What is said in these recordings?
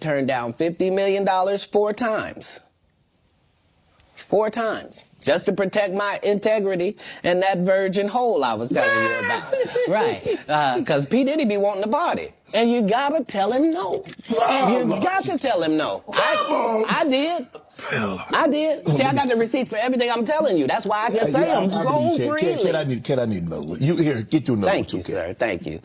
been turned down $50 million 4 times. 4 times. Just to protect my integrity and that virgin hole I was telling you about. Right. Because P. Diddy be wanting the body. And you gotta tell him no. You got to tell him no. I did. I did. See, I got the receipts for everything I'm telling you. That's why I can say them so freely. Kid, I need another one. You here, get you another one. Thank you, sir. Thank you.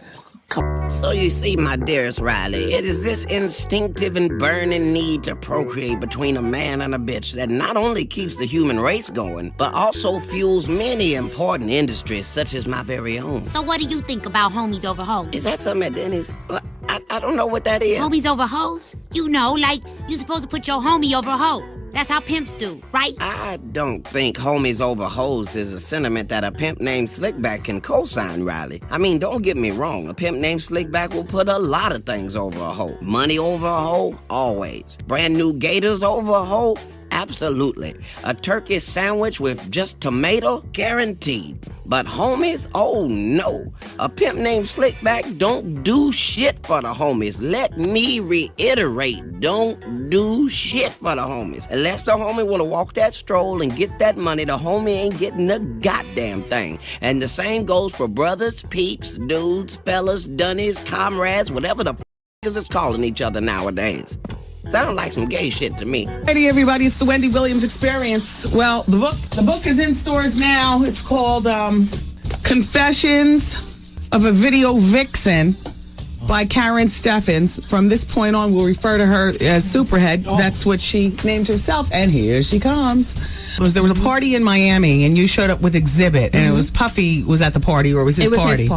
So you see, my dearest Riley, it is this instinctive and burning need to procreate between a man and a bitch that not only keeps the human race going, but also fuels many important industries, such as my very own. So what do you think about homies over hoes? Is that something at Denny's? I don't know what that is. Homies over hoes? You know, like, you supposed to put your homie over a hoe. That's how pimps do, right? I don't think homies over hoes is a sentiment that a pimp named Slickback can co-sign, Riley. I mean, don't get me wrong. A pimp named Slickback will put a lot of things over a hoe. Money over a hoe? Always. Brand new gators over a hoe? Absolutely. A turkey sandwich with just tomato? Guaranteed. But homies? Oh no. A pimp named Slickback don't do shit for the homies. Let me reiterate, don't do shit for the homies. Unless the homie wanna walk that stroll and get that money, the homie ain't getting a goddamn thing. And the same goes for brothers, peeps, dudes, fellas, dunnies, comrades, whatever the f*** is calling each other nowadays. Sound like some gay shit to me. Hey everybody, it's the Wendy Williams Experience. Well, the book is in stores now. It's called Confessions of a Video Vixen by Karen Steffens. From this point on, we'll refer to her as Superhead. That's what she named herself, and here she comes. There was a party in Miami, and you showed up with Exhibit, and it was Puffy was at the party, or it was his party.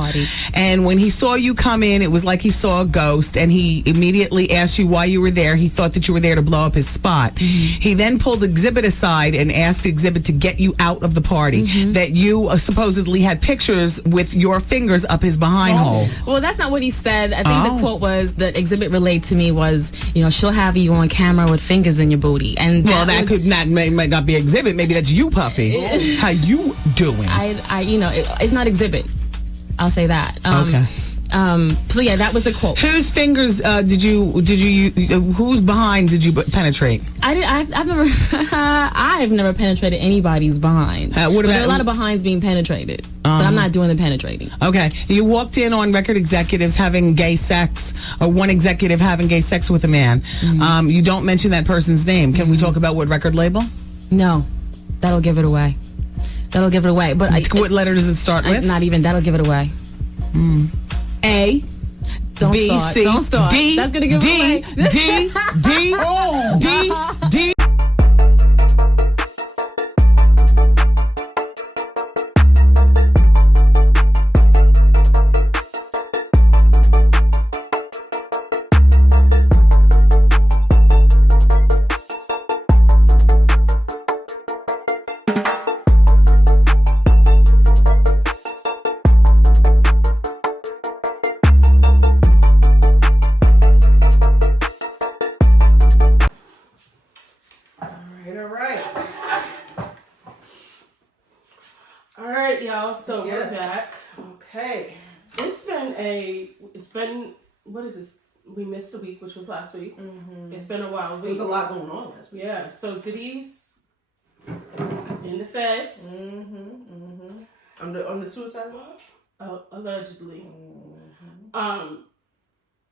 And when he saw you come in, it was like he saw a ghost, and he immediately asked you why you were there. He thought that you were there to blow up his spot. He then pulled Exhibit aside and asked Exhibit to get you out of the party, that you supposedly had pictures with your fingers up his behind hole. Well, that's not what he said. I think the quote was that Exhibit relayed to me was, you know, she'll have you on camera with fingers in your booty. And that might not be Exhibit. Maybe that's you, Puffy. How you doing? It's not Exhibit. I'll say that. Okay. So yeah, that was the quote. Whose fingers whose behind did you penetrate? I've never penetrated anybody's behind. There are a lot of behinds being penetrated, but I'm not doing the penetrating. Okay. You walked in on record executives having gay sex, or one executive having gay sex with a man. You don't mention that person's name. Can we talk about what record label? No. That'll give it away. But what letter does it start with? Not even. That'll give it away. A. Don't B, start. C, Don't start. D, That's gonna give it away. D. Y'all, so we're back. Okay. It's been, what is this? We missed a week, which was last week. It's been a wild week. There was a lot going on last week. Yeah, so Diddy's in the feds. On the suicide watch? Allegedly.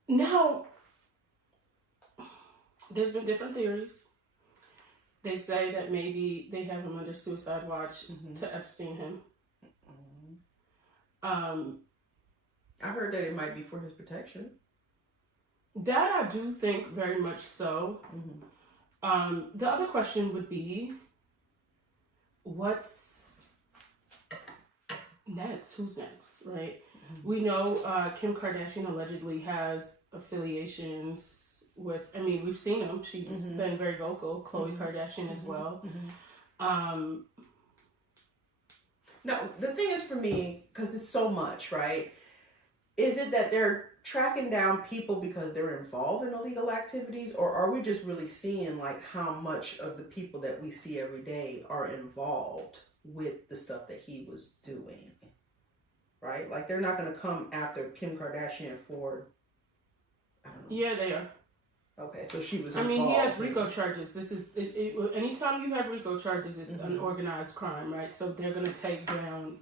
Now, there's been different theories. They say that maybe they have him under suicide watch to Epstein him. I heard that it might be for his protection. That I do think very much so. The other question would be, what's next? Who's next, right? We know Kim Kardashian allegedly has affiliations with, I mean, we've seen them. She's been very vocal. Khloe Kardashian as well. Now, the thing is for me, because it's so much, right? Is it that they're tracking down people because they're involved in illegal activities, or are we just really seeing like how much of the people that we see every day are involved with the stuff that he was doing, right? Like they're not going to come after Kim Kardashian for, I don't know. Yeah, they are. Okay, so she was I mean, he involved. has RICO charges. This is anytime you have RICO charges, it's an organized crime, right? So they're going to take down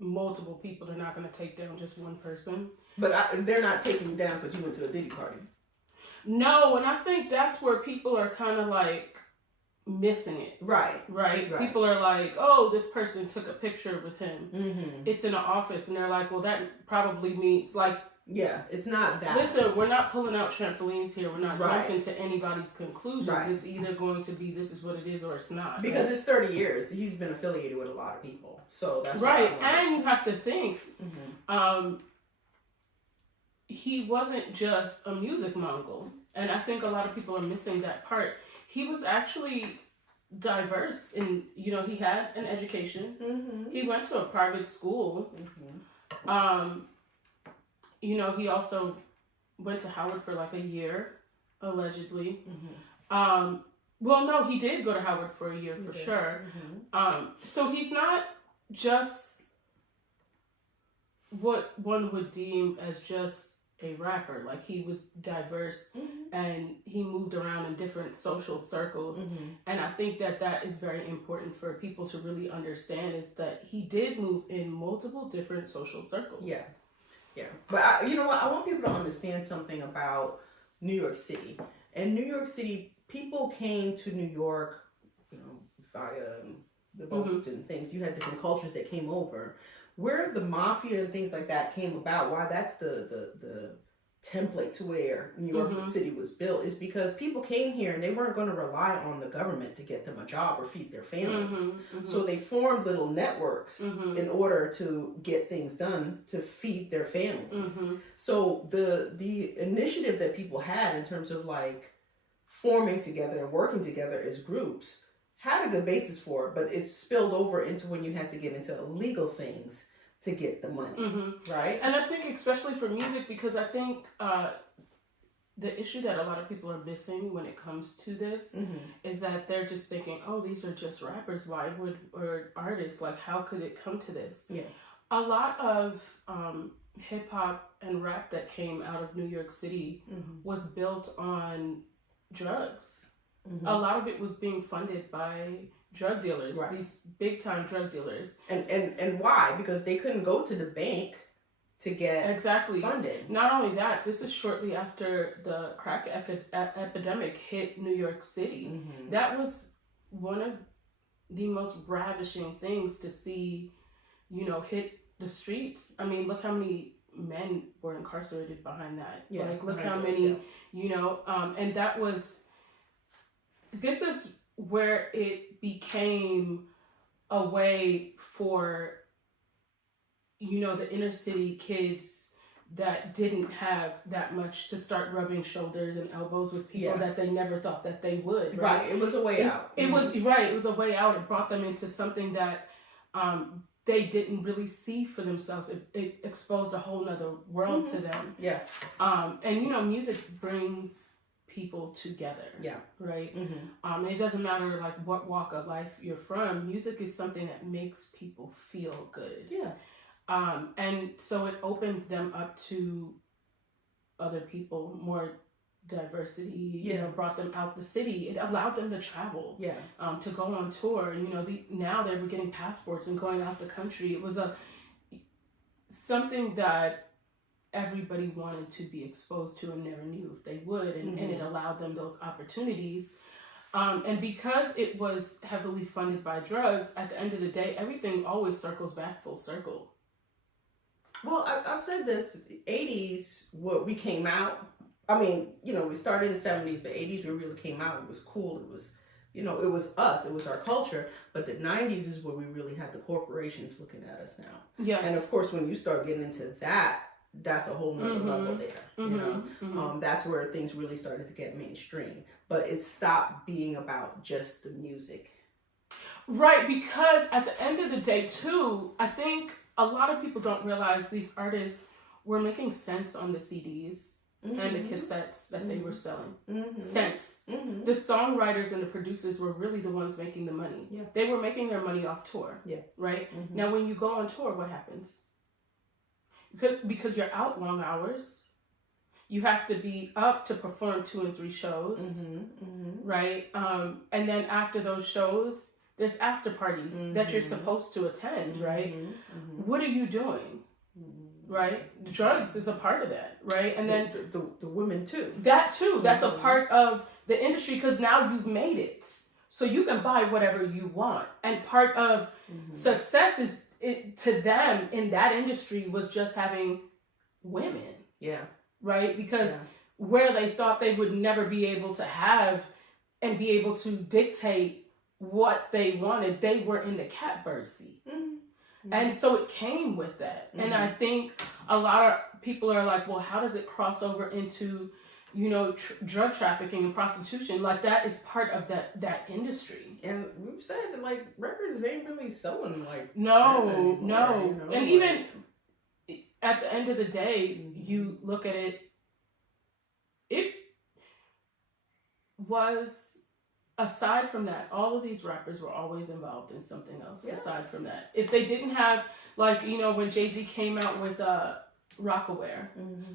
multiple people. They're not going to take down just one person. But they're not taking him down because he went to a Diddy party. No, and I think that's where people are kind of like missing it. Right. People are like, oh, this person took a picture with him. It's in an office, and they're like, well, that probably means like. Yeah, it's not that. Listen, we're not pulling out trampolines here. We're not jumping to anybody's conclusion. It's either going to be this is what it is or it's not. Because it's 30 years. He's been affiliated with a lot of people. So that's right. And you have to think, he wasn't just a music mogul. And I think a lot of people are missing that part. He was actually diverse in, he had an education. He went to a private school. He also went to Howard for like a year, allegedly. Well, no, he did go to Howard for a year for sure. So he's not just what one would deem as just a rapper. Like, he was diverse and he moved around in different social circles. And I think that is very important for people to really understand, is that he did move in multiple different social circles. Yeah. But you know what? I want people to understand something about New York City. In New York City, people came to New York, via the boat and things. You had different cultures that came over. Where the mafia and things like that came about, why that's the template to where New York City was built, is because people came here and they weren't going to rely on the government to get them a job or feed their families. So they formed little networks in order to get things done to feed their families. So the initiative that people had in terms of like forming together and working together as groups had a good basis for it, but it spilled over into when you had to get into illegal things to get the money, right? And I think especially for music, because I think the issue that a lot of people are missing when it comes to this is that they're just thinking, oh, these are just rappers, or artists, like how could it come to this? A lot of hip-hop and rap that came out of New York City was built on drugs. A lot of it was being funded by drug dealers, these big time drug dealers. And why? Because they couldn't go to the bank to get funded. Not only that, this is shortly after the crack epidemic hit New York City. That was one of the most ravishing things to see, hit the streets. I mean, look how many men were incarcerated behind that. Look how many, and that was. This is where it became a way for, the inner city kids that didn't have that much to start rubbing shoulders and elbows with people that they never thought that they would. Right. It was a way out. It was right. It was a way out. It brought them into something that they didn't really see for themselves. It exposed a whole nother world to them. And music brings people together. Right. It doesn't matter like what walk of life you're from. Music is something that makes people feel good. And so it opened them up to other people, more diversity. Brought them out the city. It allowed them to travel. To go on tour. Now they were getting passports and going out the country. It was something that everybody wanted to be exposed to and never knew if they would, and it allowed them those opportunities. And because it was heavily funded by drugs, at the end of the day, everything always circles back full circle. Well, I've said this, 80s, we came out, I mean, we started in the 70s, but 80s we really came out, it was cool, it was, it was us, it was our culture, but the 90s is where we really had the corporations looking at us now. And of course, when you start getting into that, that's a whole nother level there, that's where things really started to get mainstream, but it stopped being about just the music. Right, because at the end of the day too, I think a lot of people don't realize these artists were making cents on the CDs and the cassettes that they were selling. Cents. The songwriters and the producers were really the ones making the money. They were making their money off tour. Right? Now when you go on tour, what happens? Because you're out long hours, you have to be up to perform 2 and 3 shows, right? And then after those shows, there's after parties that you're supposed to attend, right? What are you doing, right? Drugs is a part of that, right? And then the women too. That too. That's a part of the industry because now you've made it, so you can buy whatever you want. And part of success is to them in that industry was just having women. Yeah. Right? Because where they thought they would never be able to have and be able to dictate what they wanted, they were in the catbird seat. And so it came with that. And I think a lot of people are like, well, how does it cross over into, you know, drug trafficking and prostitution? Like, that is part of that industry. And we said that, like, records ain't really selling like no. You know? And even at the end of the day, you look at it, it was, aside from that, all of these rappers were always involved in something else aside from that. If they didn't have, like, you know, when Jay-Z came out with Rockaware,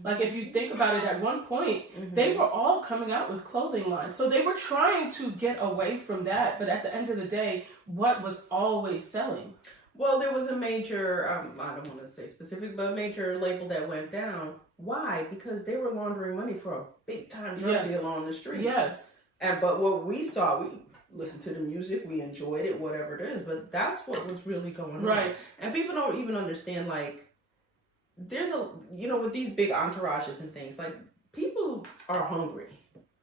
like, if you think about it, at one point, they were all coming out with clothing lines. So they were trying to get away from that. But at the end of the day, what was always selling? Well, there was a major, I don't want to say specific, but a major label that went down. Why? Because they were laundering money for a big time drug deal on the streets. Yes. But what we saw, we listened to the music, we enjoyed it, whatever it is, but that's what was really going on. Right. And people don't even understand, like, there's a, you know, with these big entourages and things, like, people are hungry.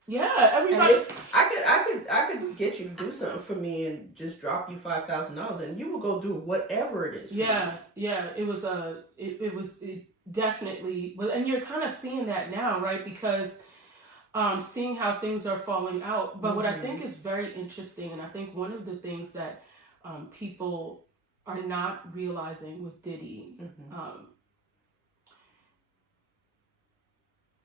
Yeah, everybody. I could get you to do something for me and just drop you $5,000, and you will go do whatever it is. For me. Yeah. It was it definitely. Well, and you're kind of seeing that now, right? Because seeing how things are falling out. But what I think is very interesting, and I think one of the things that people are not realizing with Diddy.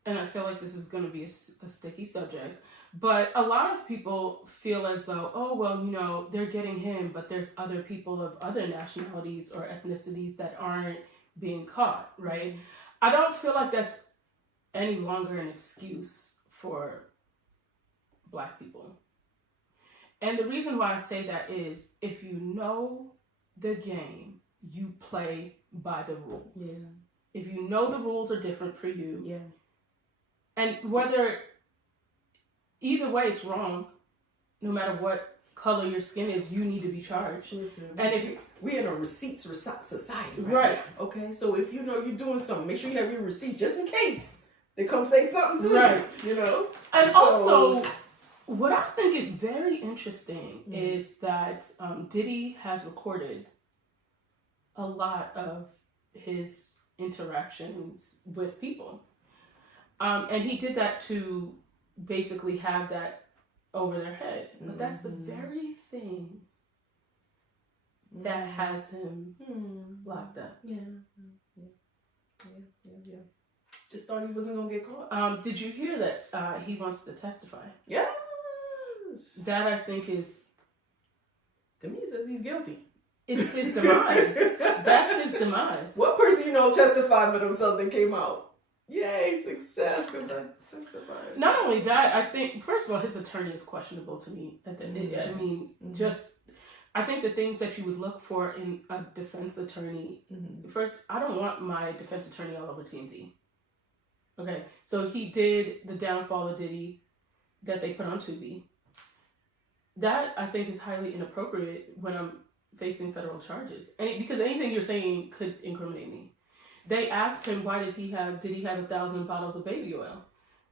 And I feel like this is going to be a sticky subject, but a lot of people feel as though, oh, well, you know, they're getting him, but there's other people of other nationalities or ethnicities that aren't being caught, right? I don't feel like that's any longer an excuse for Black people. And the reason why I say that is, if you know the game, you play by the rules. Yeah. If you know the rules are different for you, and whether, either way, it's wrong. No matter what color your skin is, you need to be charged. Listen, and if we're in a receipts society, right? Okay, so if you know you're doing something, make sure you have your receipt just in case they come say something to you. You know. And also, what I think is very interesting is that Diddy has recorded a lot of his interactions with people. And he did that to basically have that over their head. But that's the very thing that has him locked up. Yeah. Just thought he wasn't going to get caught. Did you hear that he wants to testify? Yes. That, I think, is... To me, it says he's guilty. It's his demise. That's his demise. What person you know testified for themselves that came out? Yay, success, because I testified. Not only that, I think, first of all, his attorney is questionable to me. I mean, I think the things that you would look for in a defense attorney, first, I don't want my defense attorney all over TMZ. Okay, so he did the downfall of Diddy that they put on Tubi. That, I think, is highly inappropriate when I'm facing federal charges. Because anything you're saying could incriminate me. They asked him, did he have 1,000 bottles of baby oil?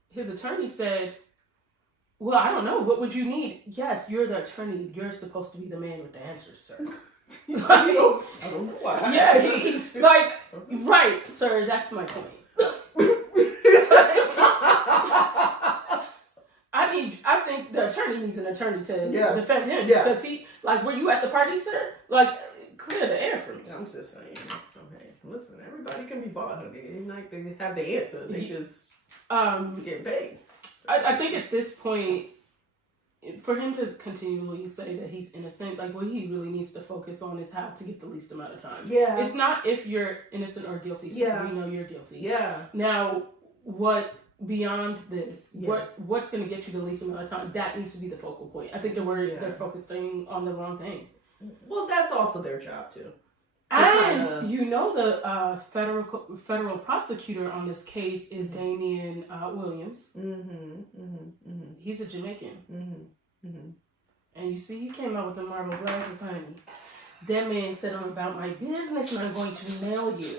His attorney said, well, I don't know. What would you need? Yes, you're the attorney. You're supposed to be the man with the answers, sir. I don't know why. Yeah, right, sir, that's my point. I think the attorney needs an attorney to defend him. Because he, were you at the party, sir? Clear the air for me. I'm just saying. Listen, everybody can be bought. They like they have the answer. They just get paid. I think at this point, for him to continually say that he's innocent, what he really needs to focus on is how to get the least amount of time. Yeah. It's not if you're innocent or guilty, so we know you're guilty. Yeah. Now, what beyond this, what's going to get you the least amount of time? That needs to be the focal point. I think they're focusing on the wrong thing. Well, that's also their job too. And the federal prosecutor on this case is Damian Williams. He's a Jamaican. And you see, he came out with the marble glasses, honey. That man said, "I'm about my business and I'm going to nail you."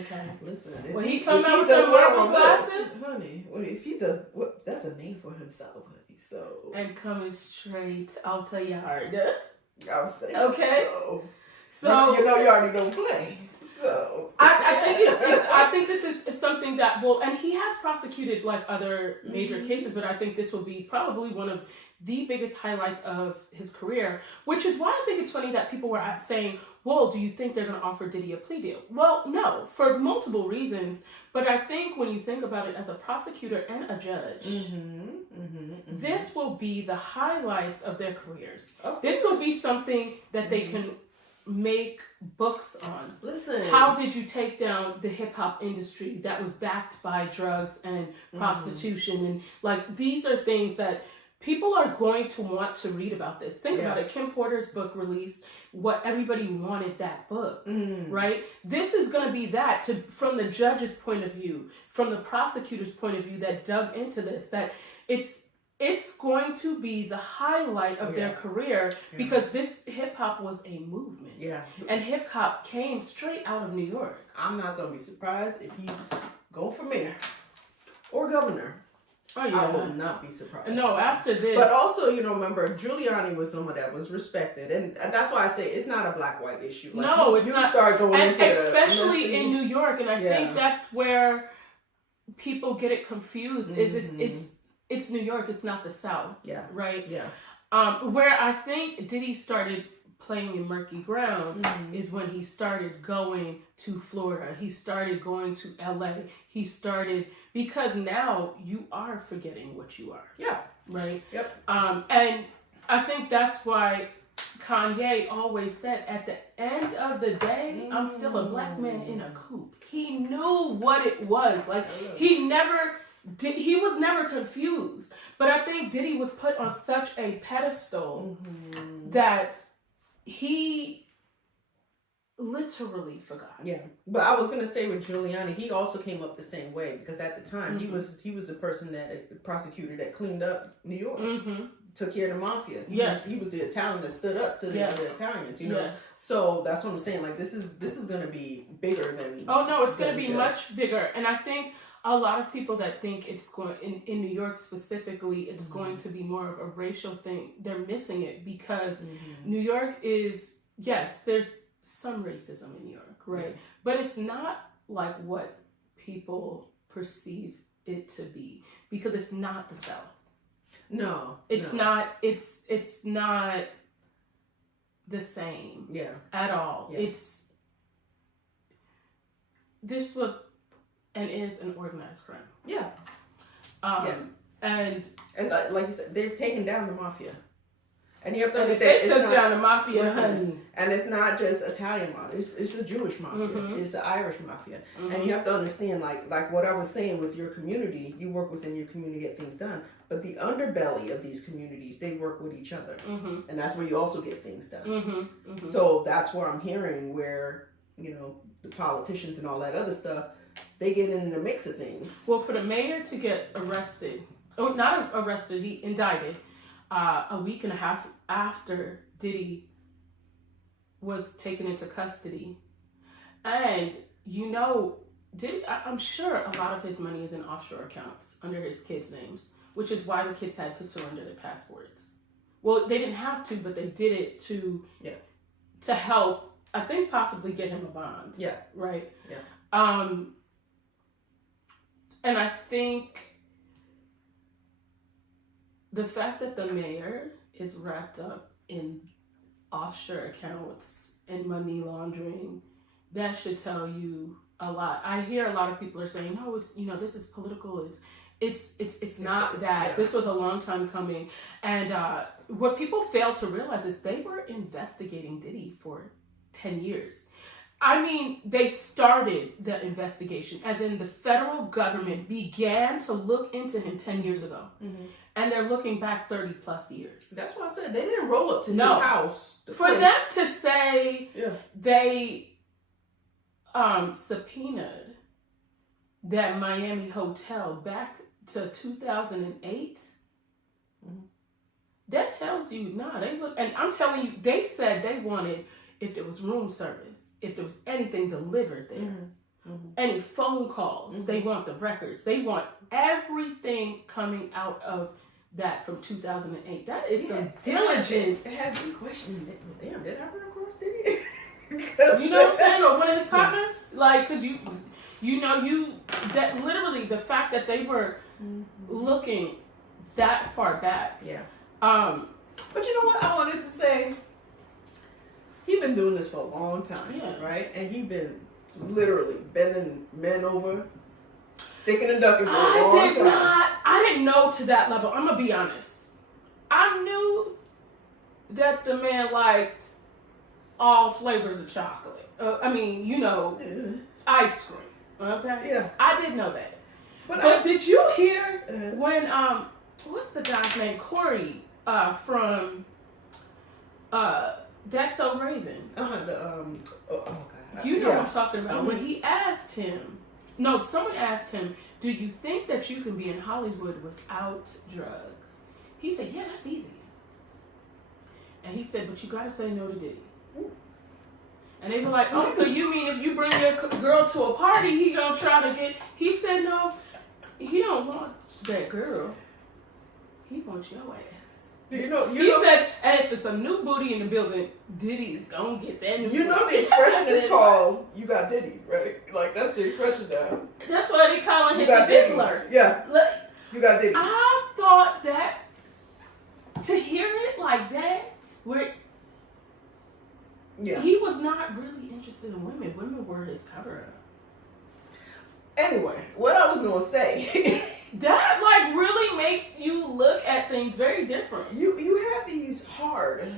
Okay. Listen, when he come out with the marble glasses, honey, if he does, that's a name for himself, honey. So and coming straight out the yard. I'm saying. Okay. So you already don't play. So I think this is something that and he has prosecuted like other major cases, but I think this will be probably one of the biggest highlights of his career, which is why I think it's funny that people were saying, well, do you think they're going to offer Diddy a plea deal? Well, no, for multiple reasons. But I think when you think about it as a prosecutor and a judge, this will be the highlights of their careers. This will be something that they can make books on. Listen, how did you take down the hip hop industry that was backed by drugs and prostitution? And like, these are things that people are going to want to read about this. Think about it. Kim Porter's book released, what everybody wanted that book, right? This is going to be that from the judge's point of view, from the prosecutor's point of view that dug into this, that it's going to be the highlight of their career because this hip hop was a movement. Yeah. And hip hop came straight out of New York. I'm not going to be surprised if he's going for mayor or governor. Oh, yeah. I will not be surprised. No, after this. But also, remember, Giuliani was someone that was respected. And that's why I say it's not a black-white issue. Like, no, it's not. Start going and into especially in New York. And I think that's where people get it confused, is it's New York, it's not the South. Yeah. Right? Yeah. Where I think Diddy started playing in murky grounds is when he started going to Florida. He started going to LA. He started, because now you are forgetting what you are. Yeah. Right? Yep. And I think that's why Kanye always said, at the end of the day, I'm still a black man in a coupe. He knew what it was. Like, he was never confused. But I think Diddy was put on such a pedestal that he literally forgot. Yeah. But I was going to say with Giuliani, he also came up the same way, because at the time he was the person the prosecutor that cleaned up New York. Took care of the mafia. He was the Italian that stood up to the Italians, So that's what I'm saying. Like, this is going to be bigger than. Oh no, it's going to be much bigger. And I think a lot of people that think it's going in New York specifically, it's going to be more of a racial thing. They're missing it, because New York is, yes, there's some racism in New York, right? But it's not like what people perceive it to be, because it's not the South. No, it's not. It's not the same. Yeah, at all. Yeah. This was and is an organized crime. Yeah. And like you said, they've taken down the mafia. And you have to understand, they took down the mafia, honey. And it's not just Italian mafia. It's a Jewish mafia. It's an Irish mafia. And you have to understand, like what I was saying with your community, you work within your community to get things done. But the underbelly of these communities, they work with each other. And that's where you also get things done. So that's where I'm hearing where, the politicians and all that other stuff, they get in the mix of things. Well, for the mayor to get arrested, not arrested, he indicted, a week and a half after Diddy was taken into custody. And Diddy, I'm sure a lot of his money is in offshore accounts under his kids' names, which is why the kids had to surrender their passports. Well, they didn't have to, but they did it to help, I think, possibly get him a bond. Yeah. Right? Yeah. And I think the fact that the mayor is wrapped up in offshore accounts and money laundering, that should tell you a lot. I hear a lot of people are saying, "No, it's this is political. It's not that. Yeah. This was a long time coming." And what people fail to realize is they were investigating Diddy for 10 years. I mean, they started the investigation, as in the federal government began to look into him 10 years ago. Mm-hmm. And they're looking back 30 plus years. That's why I said they didn't roll up to his house. For them to say they subpoenaed that Miami hotel back to 2008, that tells you, they look, and I'm telling you, they said they wanted, if there was room service, if there was anything delivered there, any phone calls, they want the records, they want everything coming out of that from 2008. That is some diligence. Have you questioned it? Well, damn, did I run across Diddy? You know what I'm saying? Or one of his partners? Like, because that literally, the fact that they were looking that far back. Yeah. But you know what I wanted to say? He's been doing this for a long time, right? And he's been literally bending men over, sticking and ducking for a long time. I didn't know to that level. I'm going to be honest. I knew that the man liked all flavors of chocolate. Ice cream. Okay? Yeah. I did know that. But did you hear when, what's the guy's name? Corey from That's So Raven. You know what I'm talking about. When he asked him, someone asked him, do you think that you can be in Hollywood without drugs? He said, yeah, that's easy. And he said, but you got to say no to Diddy. And they were like, oh, so you mean if you bring your girl to a party, he gonna try to get... He said, no, he don't want that girl. He wants your ass. He said, and if it's a new booty in the building, Diddy's gonna get that new booty. The expression is called, you got Diddy, right? Like, that's the expression now. That's why they calling him the Diddler. Yeah. You got Diddy. I thought that, to hear it like that, where he was not really interested in women. Women were his cover-up. Anyway, what I was gonna say... That really makes you look at things very different. You have these hard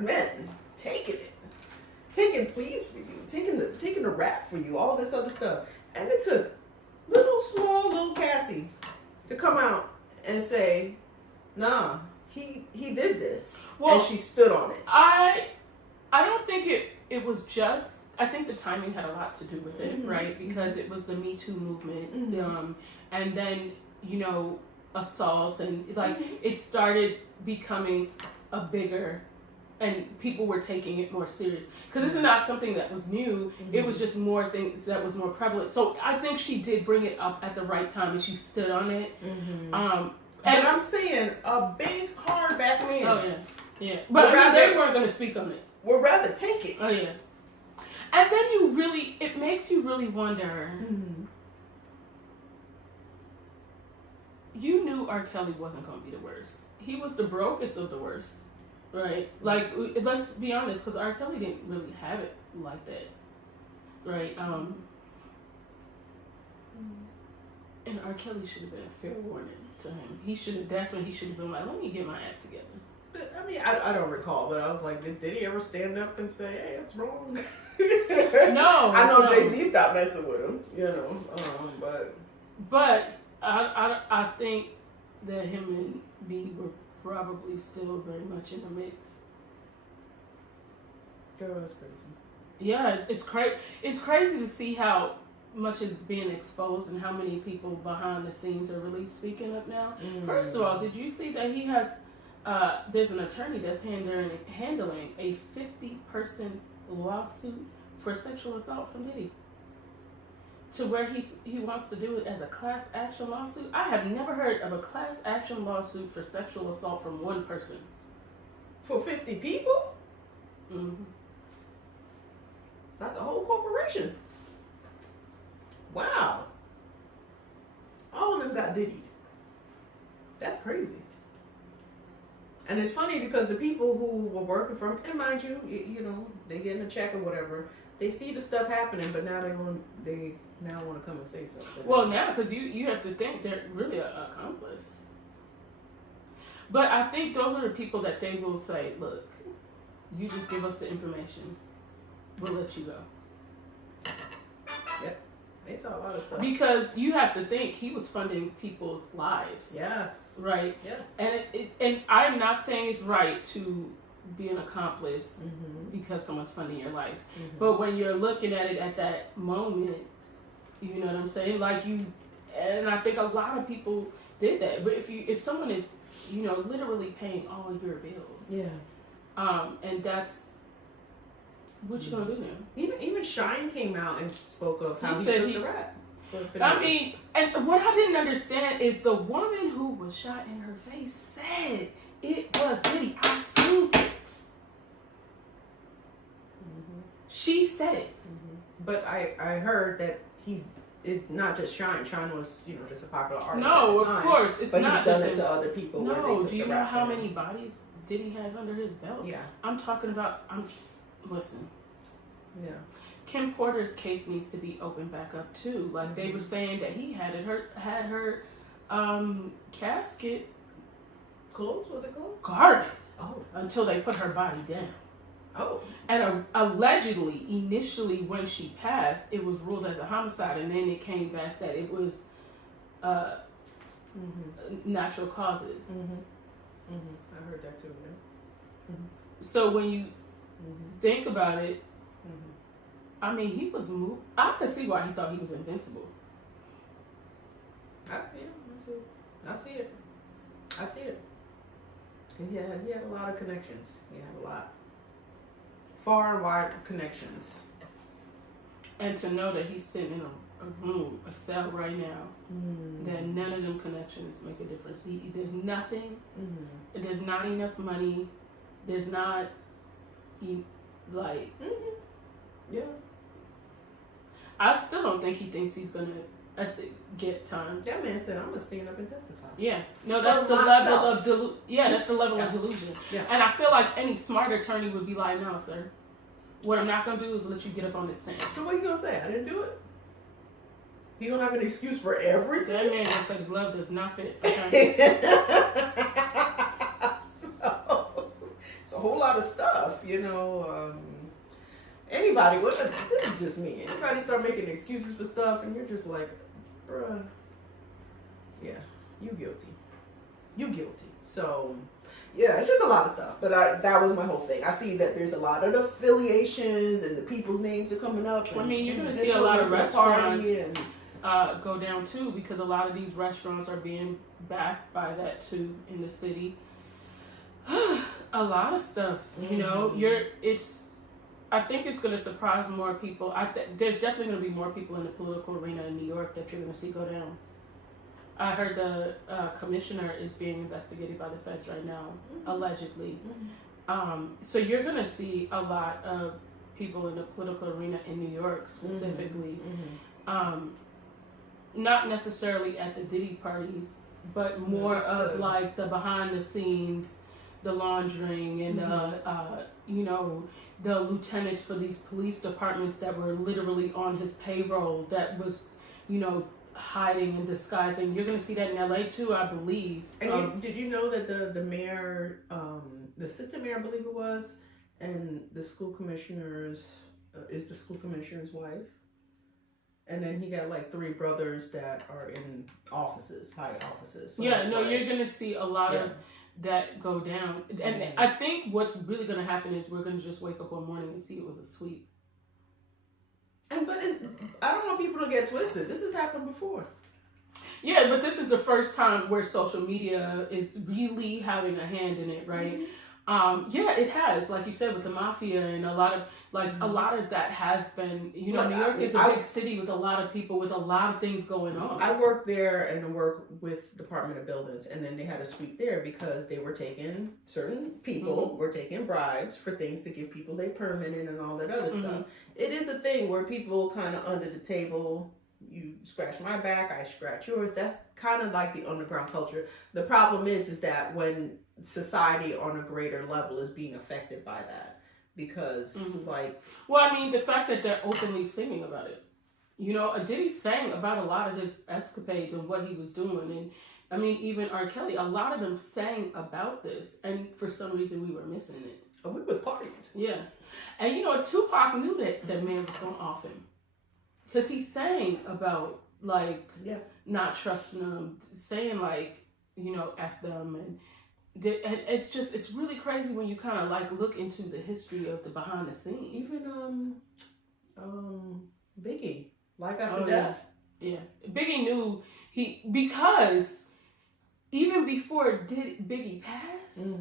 men taking pleas for you, taking the rap for you, all this other stuff. And it took little Cassie to come out and say, nah, he did this. Well, and she stood on it. I don't think it was just, I think the timing had a lot to do with it, right? Because it was the Me Too movement. And then, assaults and it started becoming a bigger, and people were taking it more serious. Because this is not something that was new. It was just more things that was more prevalent. So I think she did bring it up at the right time and she stood on it. And I'm saying a big hard back man. Oh yeah. But they weren't going to speak on it. Would rather take it. Oh yeah. And then it makes you really wonder. You knew R. Kelly wasn't going to be the worst. He was the brokest of the worst, right? Like, let's be honest, because R. Kelly didn't really have it like that, right? And R. Kelly should have been a fair warning to him. That's when he should have been like, let me get my act together. But, I mean, I don't recall, but I was like, did he ever stand up and say, hey, it's wrong? No. I know Jay-Z stopped messing with him, But I think that him and B were probably still very much in the mix. Girl, that's crazy. Yeah, it's crazy. It's crazy to see how much is being exposed and how many people behind the scenes are really speaking up now. First of all, did you see that he has... there's an attorney that's handling a 50-person lawsuit for sexual assault from Diddy, to where he wants to do it as a class action lawsuit. I have never heard of a class action lawsuit for sexual assault from one person. For 50 people? Not the whole corporation. Wow. All of them got Diddied. That's crazy. And it's funny because the people who were working from, and mind you, they getting a check or whatever, they see the stuff happening, but now they now want to come and say something. Well, now, because you have to think they're really an accomplice. But I think those are the people that they will say, look, you just give us the information, we'll let you go. Yep. They saw a lot of stuff. Because you have to think he was funding people's lives. Yes. Right? Yes. And I'm not saying it's right to be an accomplice because someone's funding your life. But when you're looking at it at that moment, you know what I'm saying? Like and I think a lot of people did that. But if someone is, you know, literally paying all your bills. Yeah. And that's what you gonna do now? Even Shine came out and spoke of how he said took the rap. I mean, and what I didn't understand is the woman who was shot in her face said it was Diddy. I seen it. She said it. But I heard that not just Shine. Shine was, you know, just a popular artist. No, at the time, of course. It's but not he's done just it to other people. No, where they took do you the know rap how from him. many bodies Diddy has under his belt? Yeah. I'm talking about, listen. Yeah. Kim Porter's case needs to be opened back up too. Like they were saying that he had her casket Closed? Was it closed? guarded Oh. until they put her body down. Oh. And allegedly, initially when she passed, it was ruled as a homicide, and then it came back that it was natural causes. I heard that too. Yeah. So when you think about it, I mean, he was moved. I could see why he thought he was invincible. I see it. I see it. He had a lot of connections. He had a lot. Far and wide connections. And to know that he's sitting in a room, a cell right now, that none of them connections make a difference. There's nothing. There's not enough money. There's not, like... Yeah. I still don't think he thinks he's going to get time. That man said, I'm going to stand up and testify. Yeah. No, that's For the myself. level of that's the level of delusion. Yeah. And I feel like any smart attorney would be like, no, sir. What I'm not going to do is let you get up on this stand. So what are you going to say? I didn't do it? He don't have an excuse for everything? That man just said glove does not fit. Okay? So, it's a whole lot of stuff, you know. Anybody, this is just me. Anybody start making excuses for stuff and you're just like, bruh, yeah, you guilty. You guilty. So, yeah, it's just a lot of stuff. But that was my whole thing. I see that there's a lot of affiliations and the people's names are coming up. I mean, you're going to see a lot of restaurants go down too, because a lot of these restaurants are being backed by that too in the city. A lot of stuff, you know, I think it's going to surprise more people. There's definitely going to be more people in the political arena in New York that you're going to see go down. I heard the commissioner is being investigated by the feds right now, allegedly. So you're going to see a lot of people in the political arena in New York specifically. Not necessarily at the Diddy parties, but more of like the behind the scenes, the laundering and the lieutenants for these police departments that were literally on his payroll that was, hiding and disguising. You're going to see that in LA too, I believe. And did you know that the mayor, the assistant mayor, I believe it was, and the school commissioner's, is the school commissioner's wife? And then he got like 3 brothers that are in offices, high offices. So you're going to see a lot of that go down. And I think what's really going to happen is we're going to just wake up one morning and see it was a sweep. But I don't want people to get twisted. This has happened before. Yeah, but this is the first time where social media is really having a hand in it, right? Yeah, it has, like you said, with the mafia and a lot of that has been, New York is a big city with a lot of people with a lot of things going on. I worked there and worked with Department of Buildings, and then they had a sweep there because they were taking, certain people were taking bribes for things to give people their permit and all that other stuff. It is a thing where people kind of under the table, you scratch my back, I scratch yours. That's kind of like the underground culture. The problem is that when society on a greater level is being affected by that, because well, I mean, the fact that they're openly singing about it, Diddy sang about a lot of his escapades and what he was doing, and I mean, even R. Kelly, a lot of them sang about this, and for some reason we were missing it. We was partying. Yeah, and Tupac knew that man was going to off him because he's saying about like not trusting them, saying like, you know, F them, and it's really crazy when you kind of like look into the history of the behind the scenes. Even Biggie, Life After Death. Yeah, Biggie knew because even before Biggie passed,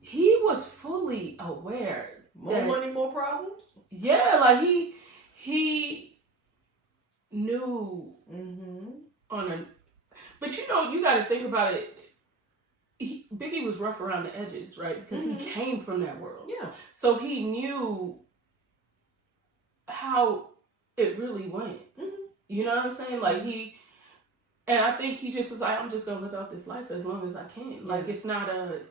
he was fully aware. More money, more problems. Yeah, like he knew on a. But you know, you got to think about it. Biggie was rough around the edges, right? Because he came from that world. Yeah. So he knew how it really went. You know what I'm saying? Like and I think he just was like, I'm just going to live out this life as long as I can. Like, it's not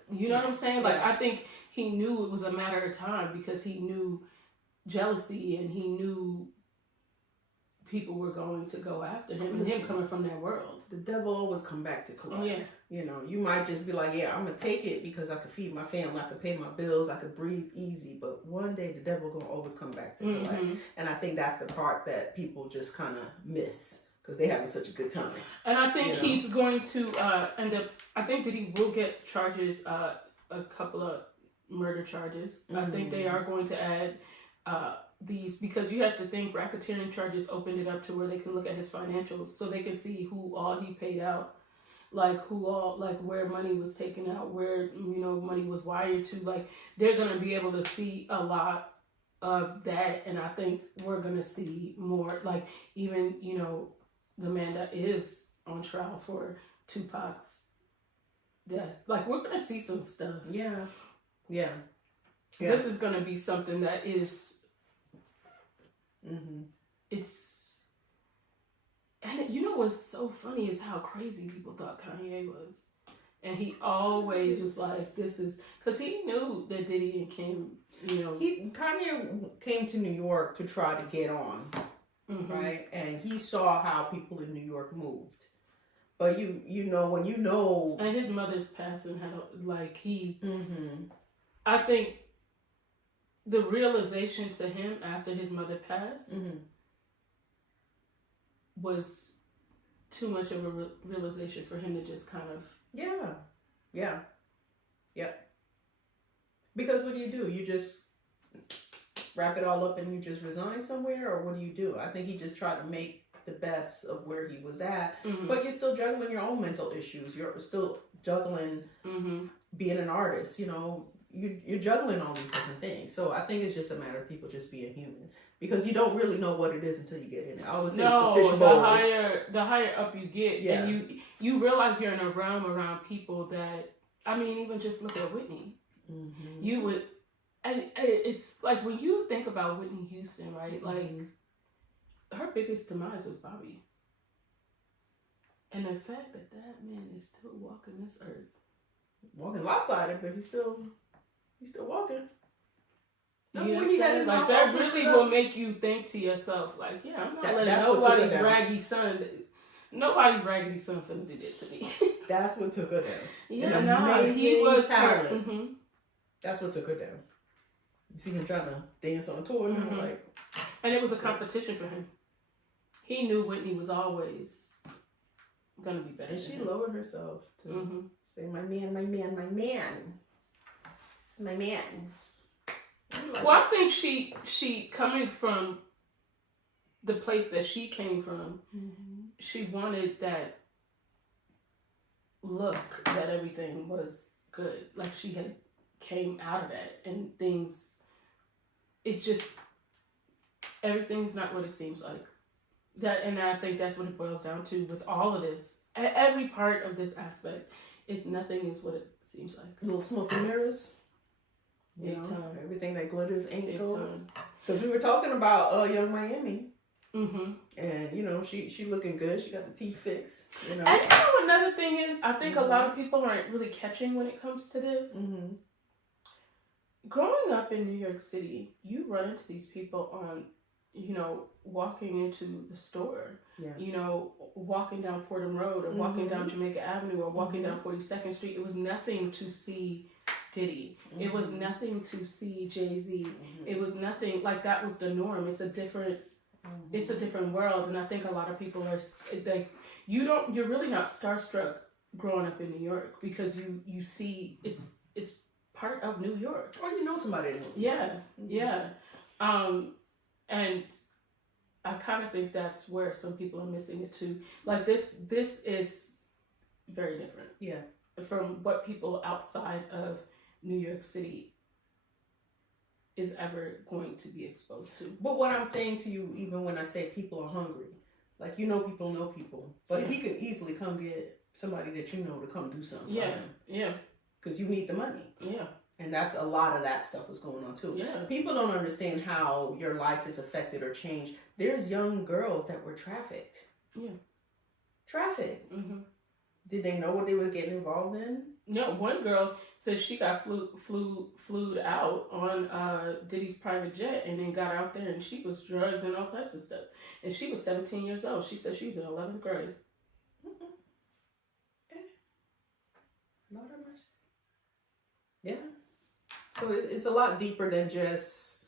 you know what I'm saying? Like, I think he knew it was a matter of time because he knew jealousy and he knew people were going to go after him and him coming from that world. The devil always come back to collect. Yeah. You know, you might just be like, yeah, I'm going to take it because I could feed my family, I could pay my bills, I could breathe easy. But one day the devil going to always come back to collect. And I think that's the part that people just kind of miss. Because they having such a good time. And I think he's going to end up, I think that he will get charges, a couple of murder charges. I think they are going to add these, because you have to think racketeering charges opened it up to where they can look at his financials so they can see who all he paid out. Like who all, like where money was taken out, where, you know, money was wired to. Like they're going to be able to see a lot of that. And I think we're going to see more, like even, you know, the man that is on trial for Tupac's death. Like, we're going to see some stuff. Yeah. This is going to be something that is... It's... And you know what's so funny is how crazy people thought Kanye was. And he always was like, this is... Because he knew that Diddy and Kim, you know... Kanye came to New York to try to get on. Right, and he saw how people in New York moved, but you know when you know, and his mother's passing had like he, I think the realization to him after his mother passed was too much of a realization for him to just kind of yeah, because what do? You just wrap it all up and you just resign somewhere, or what do you do? I think he just tried to make the best of where he was at, but you're still juggling your own mental issues. You're still juggling being an artist. You know, you're juggling all these different things. So I think it's just a matter of people just being human, because you don't really know what it is until you get in it. I always say it's the fishbowl. The higher up you get, and you realize you're in a realm around people that, I mean, even just look at Whitney. You would. And it's like when you think about Whitney Houston, right? Like her biggest demise was Bobby. And the fact that that man is still walking this earth. Walking lopsided, but he's still walking. You know what I'm saying? Like that really will make you think to yourself, like, yeah, I'm not letting nobody's raggedy son finna do this to me. That's what took her down. Yeah, he was talent. That's what took her down. You see him trying to dance on tour now, like. And it was a competition for him. He knew Whitney was always gonna be better. And she lowered herself to say, "My man, my man, my man, it's my man." Well, I think she coming from the place that she came from, she wanted that look that everything was good. Like she had came out of that, and things. It just, everything's not what it seems like. And I think that's what it boils down to with all of this. Every part of this aspect is nothing is what it seems like. Little smoke and mirrors. You know, everything that glitters ain't gold. Because we were talking about Young Miami. And, you know, she looking good. She got the teeth fixed. You know? And you know another thing is, I think a lot of people aren't really catching when it comes to this. Growing up in New York City, you run into these people on, you know, walking into the store, you know, walking down Fordham Road or walking down Jamaica Avenue or walking down 42nd Street. It was nothing to see Diddy. It was nothing to see Jay-Z. It was nothing, like that was the norm. It's a different It's a different world, and I think a lot of people are like, you're really not starstruck growing up in New York because you see it's part of New York. Or you know somebody that knows somebody. Yeah. And I kind of think that's where some people are missing it too. Like this is very different. Yeah. From what people outside of New York City is ever going to be exposed to. But what I'm saying to you, even when I say people are hungry, like people know people, but he could easily come get somebody that you know to come do something for him. Yeah. Because you need the money. Yeah. And that's a lot of that stuff is going on too. Yeah. People don't understand how your life is affected or changed. There's young girls that were trafficked. Yeah. Trafficked. Mm-hmm. Did they know what they were getting involved in? No, one girl said she got flew out on Diddy's private jet and then got out there and she was drugged and all types of stuff. And she was 17 years old. She said she was in 11th grade. Lord have mercy. Yeah. So it's a lot deeper than just...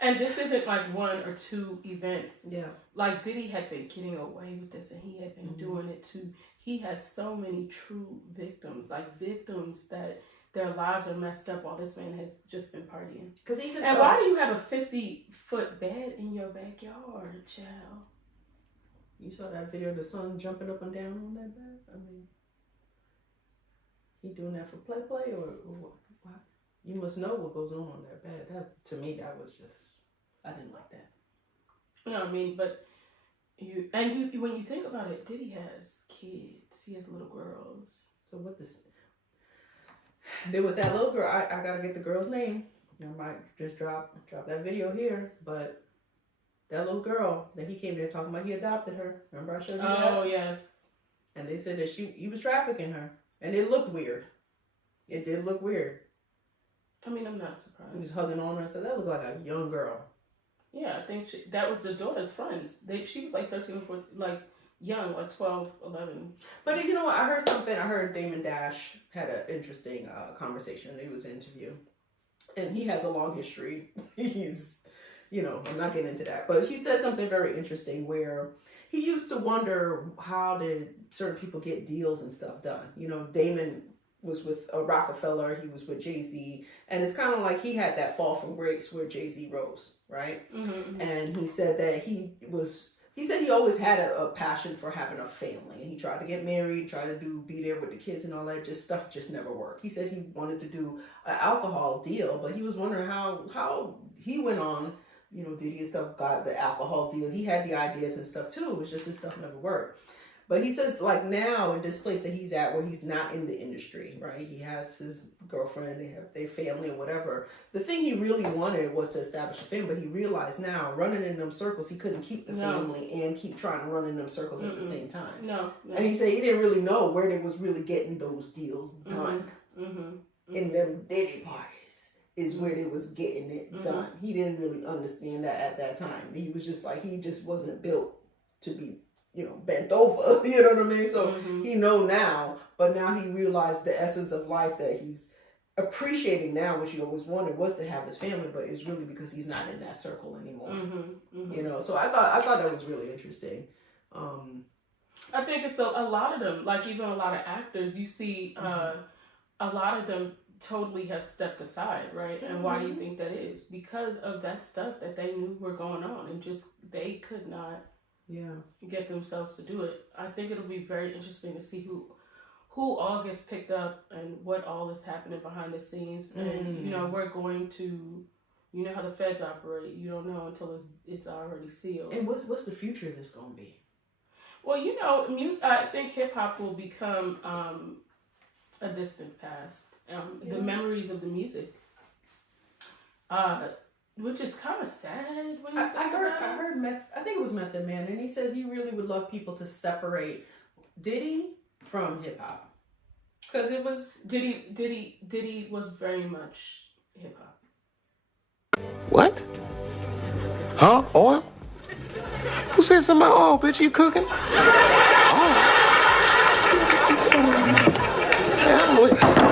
And this isn't like one or two events. Yeah. Like Diddy had been getting away with this and he had been doing it too. He has so many true victims, like victims that their lives are messed up while this man has just been partying. And why do you have a 50-foot bed in your backyard, child? You saw that video of the son jumping up and down on that bed? I mean, he doing that for play or what? You must know what goes on that bed. That, to me, that was just, I didn't like that. No, I mean, but when you think about it, Diddy has kids. He has little girls. So what this? There was that little girl. I gotta get the girl's name. I might just drop that video here, but that little girl that he came there talking about, he adopted her. Remember I showed you that? Oh yes. And they said that he was trafficking her, and it looked weird. It did look weird. I mean, I'm not surprised. He was hugging on her, so that looked like a young girl. Yeah, I think that was the daughter's friends. She was like 13 or 14, like young, like 12, 11. But you know what? I heard something. I heard Damon Dash had an interesting conversation. It was an interview. And he has a long history. He's, I'm not getting into that. But he said something very interesting where he used to wonder how did certain people get deals and stuff done. Damon was with Rockefeller, he was with Jay-Z, and it's kind of like he had that fall from grace where Jay-Z rose, right? Mm-hmm. And he said that he said he always had a passion for having a family, and he tried to get married, tried to be there with the kids and all that, stuff just never worked. He said he wanted to do an alcohol deal, but he was wondering how he went on, Diddy and stuff, got the alcohol deal. He had the ideas and stuff too, it's just his stuff never worked. But he says, like now in this place that he's at where he's not in the industry, right? He has his girlfriend, they have their family or whatever. The thing he really wanted was to establish a family, but he realized now running in them circles, he couldn't keep the family and keep trying to run in them circles at the same time. No. And he said he didn't really know where they was really getting those deals done. In them Diddy parties is where they was getting it done. He didn't really understand that at that time. He was just like, he just wasn't built to be bent over, you know what I mean? So he know now, but now he realized the essence of life that he's appreciating now, which he always wanted, was to have his family, but it's really because he's not in that circle anymore. So I thought that was really interesting. I think it's a lot of them, like even a lot of actors, you see a lot of them totally have stepped aside, right? And why do you think that is? Because of that stuff that they knew were going on and just they could not get themselves to do it. I think it'll be very interesting to see who all gets picked up and what all is happening behind the scenes. And we're going to, how the feds operate. You don't know until it's already sealed. And what's the future of this gonna be? Well, I think hip hop will become a distant past. The memories of the music. Which is kind of sad when you think about it. I heard I think it was Method Man, and he says he really would love people to separate Diddy from hip hop, because it was Diddy was very much hip hop. What? Huh? Oil? Who said something about oil, bitch? You cooking? Oh. Yeah,